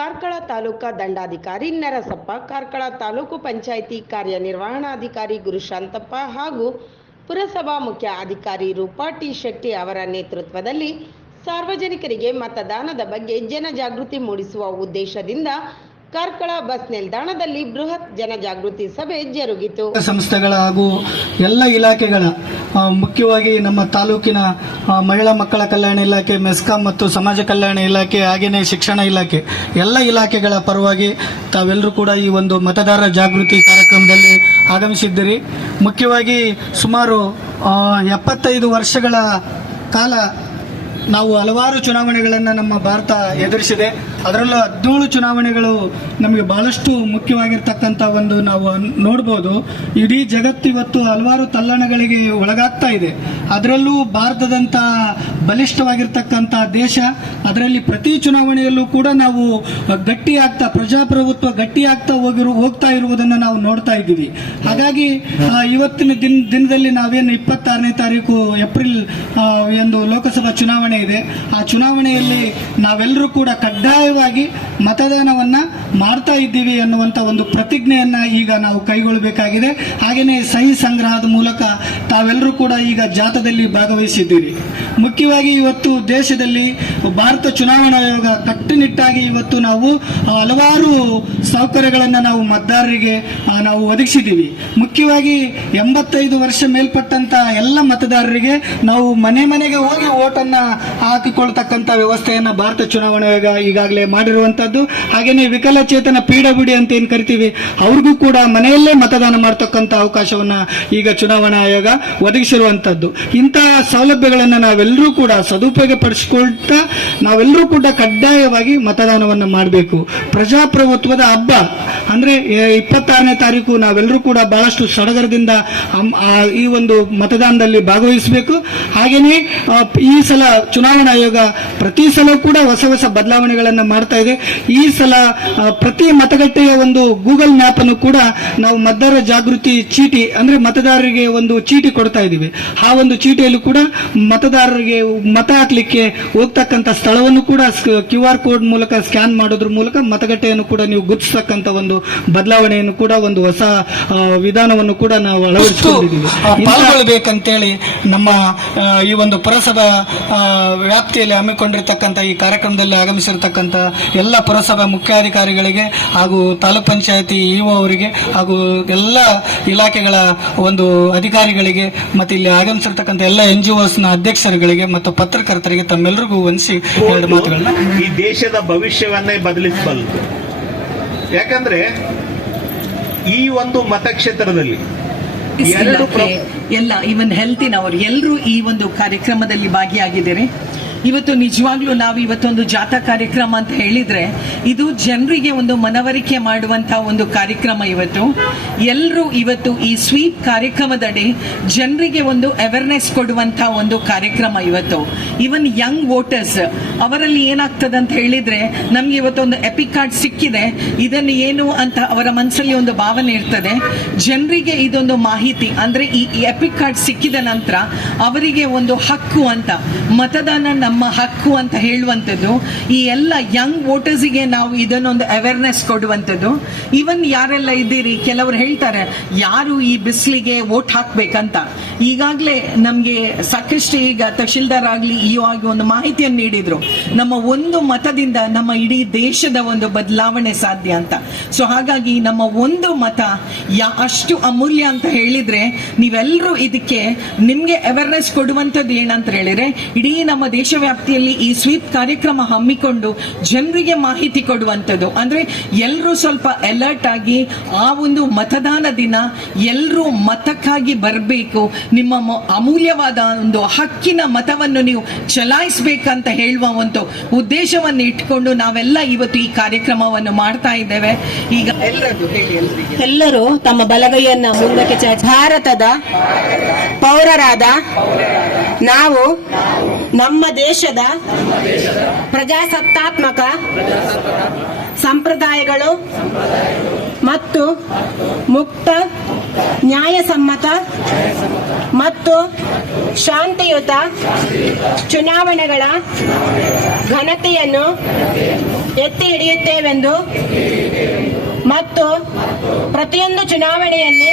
ಕಾರ್ಕಳ ತಾಲೂಕಾ ದಂಡಾಧಿಕಾರಿ ನರಸಪ್ಪ, ಕಾರ್ಕಳ ತಾಲೂಕು ಪಂಚಾಯಿತಿ ಕಾರ್ಯನಿರ್ವಹಣಾಧಿಕಾರಿ ಗುರುಶಾಂತಪ್ಪ ಹಾಗೂ ಪುರಸಭಾ ಮುಖ್ಯ ಅಧಿಕಾರಿ ರೂಪಾ ಟಿ ಶೆಟ್ಟಿ ಅವರ ನೇತೃತ್ವದಲ್ಲಿ ಸಾರ್ವಜನಿಕರಿಗೆ ಮತದಾನದ ಬಗ್ಗೆ ಜನಜಾಗೃತಿ ಮೂಡಿಸುವ ಉದ್ದೇಶದಿಂದ ಕಾರ್ಕಳ ಬಸ್ ನಿಲ್ದಾಣದಲ್ಲಿ ಬೃಹತ್ ಜನಜಾಗೃತಿ ಸಭೆ ಜರುಗಿತು. ಸಂಸ್ಥೆಗಳ ಹಾಗೂ ಎಲ್ಲ ಇಲಾಖೆಗಳ ಮುಖ್ಯವಾಗಿ ನಮ್ಮ ತಾಲೂಕಿನ ಮಹಿಳಾ ಮಕ್ಕಳ ಕಲ್ಯಾಣ ಇಲಾಖೆ, ಮೆಸ್ಕಾಂ ಮತ್ತು ಸಮಾಜ ಕಲ್ಯಾಣ ಇಲಾಖೆ ಹಾಗೆಯೇ ಶಿಕ್ಷಣ ಇಲಾಖೆ, ಎಲ್ಲ ಇಲಾಖೆಗಳ ಪರವಾಗಿ ತಾವೆಲ್ಲರೂ ಕೂಡ ಈ ಒಂದು ಮತದಾರ ಜಾಗೃತಿ ಕಾರ್ಯಕ್ರಮದಲ್ಲಿ ಆಗಮಿಸಿದ್ದೀರಿ. ಮುಖ್ಯವಾಗಿ ಸುಮಾರು ಎಪ್ಪತ್ತೈದು ವರ್ಷಗಳ ಕಾಲ ನಾವು ಹಲವಾರು ಚುನಾವಣೆಗಳನ್ನು ನಮ್ಮ ಭಾರತ ಎದುರಿಸಿದೆ. ಅದರಲ್ಲೂ ಹದಿನೇಳು ಚುನಾವಣೆಗಳು ನಮಗೆ ಬಹಳಷ್ಟು ಮುಖ್ಯವಾಗಿರ್ತಕ್ಕಂಥ ಒಂದು ನಾವು ನೋಡ್ಬೋದು. ಇಡೀ ಜಗತ್ತು ಇವತ್ತು ಹಲವಾರು ತಲ್ಲಣಗಳಿಗೆ ಒಳಗಾಗ್ತಾ ಇದೆ. ಅದರಲ್ಲೂ ಭಾರತದಂಥ ಬಲಿಷ್ಠವಾಗಿರ್ತಕ್ಕಂಥ ದೇಶ, ಅದರಲ್ಲಿ ಪ್ರತಿ ಚುನಾವಣೆಯಲ್ಲೂ ಕೂಡ ನಾವು ಗಟ್ಟಿ ಆಗ್ತಾ ಪ್ರಜಾಪ್ರಭುತ್ವ ಗಟ್ಟಿ ಆಗ್ತಾ ಹೋಗಿರು, ಹೋಗ್ತಾ ಇರುವುದನ್ನು ನಾವು ನೋಡ್ತಾ ಇದ್ದೀವಿ. ಹಾಗಾಗಿ ಇವತ್ತಿನ ದಿನ, ದಿನದಲ್ಲಿ ನಾವೇನು ಇಪ್ಪತ್ತಾರನೇ ತಾರೀಕು ಏಪ್ರಿಲ್ ಎಂದು ಲೋಕಸಭಾ ಚುನಾವಣೆ ಇದೆ. ಆ ಚುನಾವಣೆಯಲ್ಲಿ ನಾವೆಲ್ಲರೂ ಕೂಡ ಕಡ್ಡಾಯವಾಗಿ ಮತದಾನವನ್ನ ಮಾಡ್ತಾ ಇದ್ದೀವಿ ಅನ್ನುವಂಥ ಒಂದು ಪ್ರತಿಜ್ಞೆಯನ್ನ ಈಗ ನಾವು ಕೈಗೊಳ್ಳಬೇಕಾಗಿದೆ. ಹಾಗೆಯೇ ಸಹಿ ಸಂಗ್ರಹದ ಮೂಲಕ ತಾವೆಲ್ಲರೂ ಕೂಡ ಈಗ ಜಾಥಾದಲ್ಲಿ ಭಾಗವಹಿಸಿದ್ದೀರಿ. ಮುಖ್ಯವಾಗಿ ಇವತ್ತು ದೇಶದಲ್ಲಿ ಭಾರತ ಚುನಾವಣಾ ಆಯೋಗ ಕಟ್ಟುನಿಟ್ಟಾಗಿ ಇವತ್ತು ನಾವು ಹಲವಾರು ಸೌಕರ್ಯಗಳನ್ನು ನಾವು ಮತದಾರರಿಗೆ ನಾವು ಒದಗಿಸಿದ್ದೀವಿ. ಮುಖ್ಯವಾಗಿ ಎಂಬತ್ತೈದು ವರ್ಷ ಮೇಲ್ಪಟ್ಟಂತ ಎಲ್ಲ ಮತದಾರರಿಗೆ ನಾವು ಮನೆ ಮನೆಗೆ ಹೋಗಿ ಓಟನ್ನ ಹಾಕಿಕೊಳ್ತಕ್ಕಂಥ ವ್ಯವಸ್ಥೆಯನ್ನ ಭಾರತ ಚುನಾವಣಾ ಆಯೋಗ ಈಗಾಗಲೇ ಮಾಡಿರುವಂತದ್ದು. ಹಾಗೆಯೇ ವಿಕಲಚೇತನ ಪಿಡಬ್ಲ್ಯೂಡಿ ಅಂತ ಏನ್ ಕರಿತೀವಿ, ಅವ್ರಿಗೂ ಕೂಡ ಮನೆಯಲ್ಲೇ ಮತದಾನ ಮಾಡ್ತಕ್ಕಂಥ ಅವಕಾಶವನ್ನ ಈಗ ಚುನಾವಣಾ ಆಯೋಗ ಒದಗಿಸಿರುವಂಥದ್ದು ಇಂತಹ ಸೌಲಭ್ಯಗಳನ್ನ ನಾವೆಲ್ಲರೂ ಕೂಡ ಸದುಪಯೋಗ ಪಡಿಸಿಕೊಳ್ತಾ ನಾವೆಲ್ಲರೂ ಕೂಡ ಕಡ್ಡಾಯವಾಗಿ ಮತದಾನವನ್ನು ಮಾಡಬೇಕು. ಪ್ರಜಾಪ್ರಭುತ್ವದ ಹಬ್ಬ ಅಂದ್ರೆ ಇಪ್ಪತ್ತಾರನೇ ತಾರೀಕು ನಾವೆಲ್ಲರೂ ಕೂಡ ಬಹಳಷ್ಟು ಸಡಗರದಿಂದ ಈ ಒಂದು ಮತದಾನದಲ್ಲಿ ಭಾಗವಹಿಸಬೇಕು. ಹಾಗೆಯೇ ಈ ಸಲ ಚುನಾವಣಾ ಆಯೋಗ ಪ್ರತಿ ಸಲ ಕೂಡ ಹೊಸ ಹೊಸ ಬದಲಾವಣೆಗಳನ್ನು ಮಾಡ್ತಾ ಇದೆ. ಈ ಸಲ ಪ್ರತಿ ಮತಗಟ್ಟೆಯ ಒಂದು ಗೂಗಲ್ ಮ್ಯಾಪ್ ಅನ್ನು ಕೂಡ ನಾವು ಮತದಾರ ಜಾಗೃತಿ ಚೀಟಿ, ಅಂದ್ರೆ ಮತದಾರರಿಗೆ ಒಂದು ಚೀಟಿ ಕೊಡ್ತಾ ಇದ್ದೀವಿ ಆ ಒಂದು ಚೀಟಿಯಲ್ಲೂ ಕೂಡ ಮತದಾರರಿಗೆ ಮತ ಹಾಕ್ಲಿಕ್ಕೆ ಹೋಗ್ತಕ್ಕಂಥ ಸ್ಥಳವನ್ನು ಕೂಡ ಕ್ಯೂ ಆರ್ ಕೋಡ್ ಮೂಲಕ ಸ್ಕ್ಯಾನ್ ಮಾಡೋದ್ರ ಮೂಲಕ ಮತಗಟ್ಟೆಯನ್ನು ಕೂಡ ನೀವು ಗುರುತಿಸತಕ್ಕಂಥ ಒಂದು ಬದಲಾವಣೆಯನ್ನು ಕೂಡ ಒಂದು ಹೊಸ ವಿಧಾನವನ್ನು ಕೂಡ ನಾವು ಅಳವಡಿಸಿಕೊಂಡಿದ್ದೀವಿ. ನಮ್ಮ ಈ ಒಂದು ಪುರಸಭಾ ವ್ಯಾಪ್ತಿಯಲ್ಲಿ ಹಮ್ಮಿಕೊಂಡಿರ್ತಕ್ಕಂಥ ಈ ಕಾರ್ಯಕ್ರಮದಲ್ಲಿ ಆಗಮಿಸಿರ್ತಕ್ಕಂಥ ಎಲ್ಲ ಪುರಸಭಾ ಮುಖ್ಯಾಧಿಕಾರಿಗಳಿಗೆ ಹಾಗೂ ತಾಲೂಕ್ ಪಂಚಾಯತಿ ಇಒ ಅವರಿಗೆ ಹಾಗೂ ಎಲ್ಲ ಇಲಾಖೆಗಳ ಒಂದು ಅಧಿಕಾರಿಗಳಿಗೆ ಮತ್ತೆ ಇಲ್ಲಿ ಆಗಮಿಸಿರ್ತಕ್ಕಂಥ ಎಲ್ಲ ಎನ್ ಜಿ ನ ಅಧ್ಯಕ್ಷರುಗಳಿಗೆ ಮತ್ತು ಪತ್ರಕರ್ತರಿಗೆ ತಮ್ಮೆಲ್ಲರಿಗೂ ವಂದಿಸಿ ಎರಡು ಮಾತುಗಳನ್ನ. ಈ ದೇಶದ ಭವಿಷ್ಯವನ್ನೇ ಬದಲಿಸಬಲ್ಲ. ಯಾಕಂದ್ರೆ ಈ ಒಂದು ಮತಕ್ಷೇತ್ರದಲ್ಲಿ ಎಲ್ಲ ಇವನ್ ಹೆಲ್ತಿನವರು ಎಲ್ಲರೂ ಈ ಒಂದು ಕಾರ್ಯಕ್ರಮದಲ್ಲಿ ಭಾಗಿಯಾಗಿದ್ದಾರೆ. ಇವತ್ತು ನಿಜವಾಗ್ಲೂ ನಾವು ಇವತ್ತೊಂದು ಜಾಥಾ ಕಾರ್ಯಕ್ರಮ ಅಂತ ಹೇಳಿದ್ರೆ, ಇದು ಜನರಿಗೆ ಒಂದು ಮನವರಿಕೆ ಮಾಡುವಂತಹ ಒಂದು ಕಾರ್ಯಕ್ರಮ ಇವತ್ತು. ಎಲ್ಲರೂ ಇವತ್ತು ಈ ಸ್ವೀಪ್ ಕಾರ್ಯಕ್ರಮದಡಿ ಜನರಿಗೆ ಒಂದು ಅವೇರ್ನೆಸ್ ಕೊಡುವಂತ ಒಂದು ಕಾರ್ಯಕ್ರಮ ಇವತ್ತು. ಇವನ್ ಯಂಗ್ ವೋಟರ್ಸ್ ಅವರಲ್ಲಿ ಏನಾಗ್ತದೆ ಅಂತ ಹೇಳಿದ್ರೆ, ನಮ್ಗೆ ಇವತ್ತೊಂದು ಎಪಿಕ್ ಕಾರ್ಡ್ ಸಿಕ್ಕಿದೆ. ಇದನ್ನು ಏನು ಅಂತ ಅವರ ಮನಸ್ಸಲ್ಲಿ ಒಂದು ಭಾವನೆ ಇರ್ತದೆ. ಜನರಿಗೆ ಇದೊಂದು ಮಾಹಿತಿ, ಅಂದ್ರೆ ಈ ಎಪಿಕ್ ಕಾರ್ಡ್ ಸಿಕ್ಕಿದ ನಂತರ ಅವರಿಗೆ ಒಂದು ಹಕ್ಕು ಅಂತ ಮತದಾನ ನಮ್ಮ ಹಕ್ಕು ಅಂತ ಹೇಳುವಂಥದ್ದು, ಈ ಎಲ್ಲ ಯಂಗ್ ವೋಟರ್ಸಿಗೆ ನಾವು ಇದನ್ನೊಂದು ಅವೇರ್ನೆಸ್ ಕೊಡುವಂಥದ್ದು. ಈವನ್ ಯಾರೆಲ್ಲ ಇದ್ದೀರಿ, ಕೆಲವರು ಹೇಳ್ತಾರೆ, ಯಾರು ಈ ಬಿಸಿಲಿಗೆ ವೋಟ್ ಹಾಕ್ಬೇಕಂತ? ಈಗಾಗಲೇ ನಮಗೆ ಸಾಕಷ್ಟು ಈಗ ತಹಶೀಲ್ದಾರ್ ಆಗಲಿ ಇಯೋ ಆಗಿ ಒಂದು ಮಾಹಿತಿಯನ್ನು ನೀಡಿದ್ರು. ನಮ್ಮ ಒಂದು ಮತದಿಂದ ನಮ್ಮ ಇಡೀ ದೇಶದ ಒಂದು ಬದಲಾವಣೆ ಸಾಧ್ಯ ಅಂತ. ಸೊ ಹಾಗಾಗಿ ನಮ್ಮ ಒಂದು ಮತ ಯಾ ಅಷ್ಟು ಅಮೂಲ್ಯ ಅಂತ ಹೇಳಿದ್ರೆ ನೀವೆಲ್ಲರೂ ಇದಕ್ಕೆ ನಿಮಗೆ ಅವೇರ್ನೆಸ್ ಕೊಡುವಂಥದ್ದು ಏನಂತ ಹೇಳಿದ್ರೆ, ಇಡೀ ನಮ್ಮ ದೇಶ ವ್ಯಾಪ್ತಿಯಲ್ಲಿ ಈ ಸ್ವೀಪ್ ಕಾರ್ಯಕ್ರಮ ಹಮ್ಮಿಕೊಂಡು ಜನರಿಗೆ ಮಾಹಿತಿ ಕೊಡುವಂಥದ್ದು. ಅಂದ್ರೆ ಎಲ್ಲರೂ ಸ್ವಲ್ಪ ಅಲರ್ಟ್ ಆಗಿ ಆ ಒಂದು ಮತದಾನ ದಿನ ಎಲ್ಲರೂ ಮತಕ್ಕಾಗಿ ಬರಬೇಕು. ನಿಮ್ಮ ಮ- ಅಮೂಲ್ಯವಾದ ಒಂದು ಹಕ್ಕಿನ ಮತವನ್ನು ನೀವು ಚಲಾಯಿಸಬೇಕಂತ ಹೇಳುವ ಒಂದು ಉದ್ದೇಶವನ್ನು ಇಟ್ಕೊಂಡು ನಾವೆಲ್ಲ ಇವತ್ತು ಈ ಕಾರ್ಯಕ್ರಮವನ್ನು ಮಾಡ್ತಾ ಇದ್ದೇವೆ. ಈಗ ಎಲ್ಲರದ್ದು ಹೇಳಿ ಎಲ್ಲರೂ ತಮ್ಮ ಬಲಗೈಯನ್ನ ಮುಂದಕ್ಕೆ ಚಾಚಿ ಭಾರತದ ಪೌರರಾದ ನಾವು ನಮ್ಮ ದೇಶದ ಪ್ರಜಾಸತ್ತಾತ್ಮಕ ಸಂಪ್ರದಾಯಗಳು ಮತ್ತು ಮುಕ್ತ, ನ್ಯಾಯಸಮ್ಮತ ಮತ್ತು ಶಾಂತಿಯುತ ಚುನಾವಣೆಗಳ ಘನತೆಯನ್ನು ಎತ್ತಿ ಹಿಡಿಯುತ್ತೇವೆಂದು ಮತ್ತು ಪ್ರತಿಯೊಂದು ಚುನಾವಣೆಯಲ್ಲಿ